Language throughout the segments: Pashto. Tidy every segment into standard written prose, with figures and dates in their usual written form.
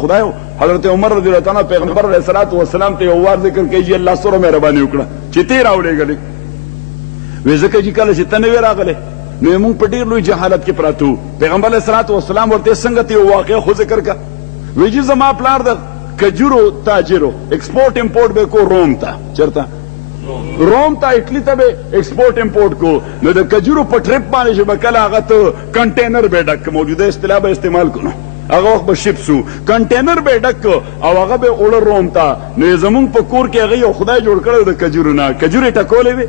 خدایو حضرت عمر رضی اللہ تعالیٰ پیغمبر علیہ الصلوۃ والسلام ته یو وار ذکر کوي چې الله سره مهرباني وکړه چې ته راولېږلې وې ځکه چې کله چې ته نه وې راغلې نو موږ په ډېر لوی جهالت کې پراته وو. پیغمبر علیہ الصلوۃ والسلام ورته څنګه ته یو واقعه خو ذکر کا وې چې زما پلار د کجورو تاجرو ایکسپورټ امپورټ به کو روم ته چرته روم ته اټلی ته به ایکسپورټ امپورټ کو نو د کجورو په ټریپ باندې چې به کله هغه ته کنټینر به ډک موجوده اصطلاح به استعمال کړو هغه وخت به شپسو کنټینر به ډک او هغه به وړه روم ته نو زمونږ په کور کې هغه یو خدای جوړ کړی د کجورو نه کجورې ټکولې وې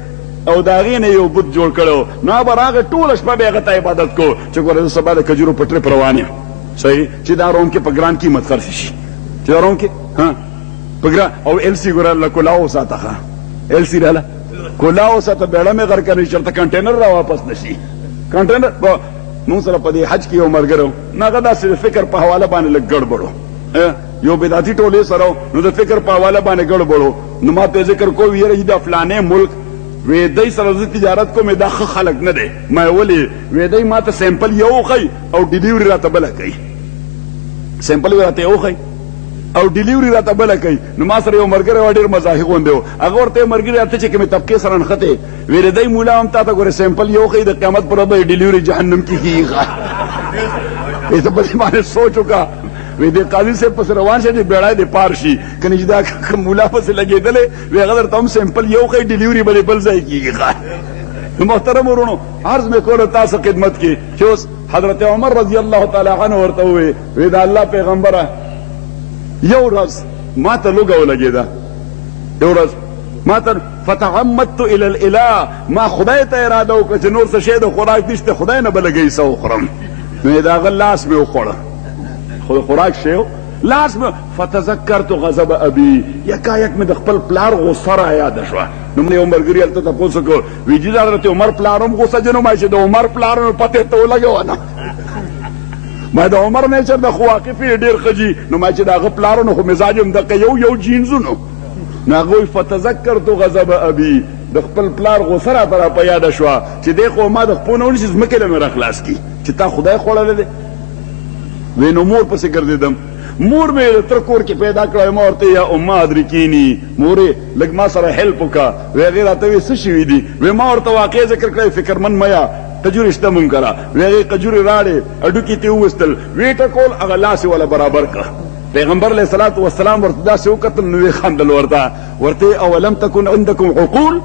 او د هغې نه یو بت جوړ کړی نو به راغی ټوله شپه به هغه ته عبادت کو چې ګوره زه سبا د کجورو په ټریپ روان یم صحیح چې دا روم کې په ګران قیمت خرڅ شي چې دا روم کې په ګران او ایلسي ګوره له کلاو ساته ښه ایلسي راله کلاو ساته بیړه مې غر کوي چېرته کنټینر را واپس نه شي کنټینر مونږ سره په دې حج کې یو ملګری و نو هغه داسې د فکر په حواله باندې لږ ګډوډ و یو بدعتي ټولې سره نو د فکر په حواله باندې ګډوډ و نو ما ته ذکر کو یاره چې د فلانې ملک وې دی سره زه تجارت کوم دا ښه خلک نه دی ما ولې وې دی ما ته سیمپل یو ښی او ډیلیوري راته بله کوي سیمپل راته یو ښی او ډیلیوري راته بله کوي نو ما سره یو ملګری و ډېر مزاحي غوندې و هغه ورته ملګري ته چې کومې طبقې سره نښتې ویلې دی مولا هم تا ته ګورې سیمپل یو ښی د قیامت پر ورځ به ډیلیوري جهنم کې کېږي ته په دې باندې سوچ وکړه وی دې قاضي صاحب پسې روان شه چې بیړی دې پار شي که نه چې دا مولا پسې لګېدلی وی هغه درته هم سیمپل یو ښی ډیلیوري به دې بل ځای کېږي محترم ورونو عرض مې کوله تاسو خدمت کې چې اوس حضرت عمر رضی الله تعالی عنه ورته ووی وی د الله پیغمبره یو ورځ ما ته لوږه ولګېده یو ورځ ما ته فتعمدت الى الاله ما خدای ته اراده وکړه چې نور څه شی د خوراک نشته خدای نه به لګوي څه وخورم نو د هغه لاس مې وخوړه خو د خوراک شی لاس مې فتذکرت غضب ابي یکایک مې د خپل پلار غصه را یاده شوه نو مې یو ملګري هلته تپوس وکړو وی چې حضرت عمر پلار هم غصه جنو ما چې د عمر پلار مې پتې ته ولګوه نه ما د عمر نیچر د خو واقفي ډېر ښه جي نو ما چې د هغه پلارونو خو مزاج هم دقه یو جینزونو نو هغه وایي فتذکرت غضب ابي د خپل پلار غوسه راته را په یاده شوه چې دی خو ما د خپو نه ونیسي ځمکې له مې راخلاص کړي چې تا خدای خوړلی دی وی نو مور پسې ګرځېدم مور مې د تره کور کې پیدا کړی ما ورته یا امه ادرکیني مورې لږ ما سره هیلپ وکړه وی هغې راته وی څه شوي دي وی ما ورته واقع ذکر کړی فکرمند مه کجورې شته مونږ کره وی هغې کجورې راړې اډوکي ترې وویستل ویې ټکول هغه لاس یې والا برابر کړه پیغمبر علیه الصلاة والسلام ورته داسې وکتل نو ویې خندل ورته اولم تکن عندکم عقول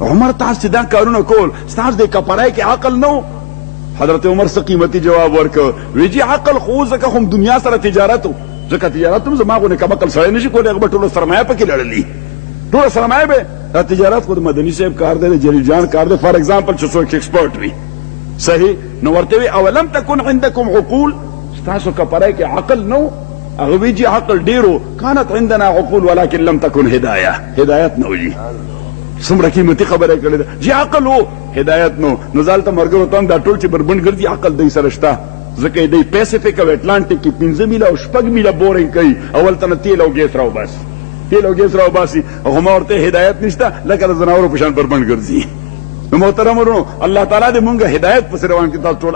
عمر تاسو چې دا کارونه کول ستاسو د کپړای کې عقل نه و حضرت عمر څه قیمتي جواب ورکړ وی جي عقل خو ځکه خو دنیا سره تجارت و ځکه تجارت هم زما غوندې کم عقل سړی نشي کولی هغه به ټوله سرمایه پکې لړلي ټوله سرمایه به دا تجارت خو د مدني صاحب کار دی د جلیل جان کار دی فار ایگزامپل چې څوک ایکسپرټ وي صحیح نو ورته وی اولم تکن عندکم عقول ستاسو کپړای کې عقل نه و هغه وی جي عقل ډېرو کانت عندنا عقول ولکن لم تکن هدایت نه و جي څومره قیمتي خبره کړې ده چې عقل و هدایت نو ځالته ملګرو ته هم دا ټول چې بربنډ ګرځي عقل دی سره شته ځکه دی پیسفیک او اټلانټیک کې 15 میله او 6 میله بورینګ کوي اول ته نه تیل او ګیس راوباسي او ما ورته هدایت نشته لکه د ځناورو په شان بربنډ ګرځي نو محترم ورونو الله تعالی دې مونږ هدایت پسې روان کړي تاسو ټول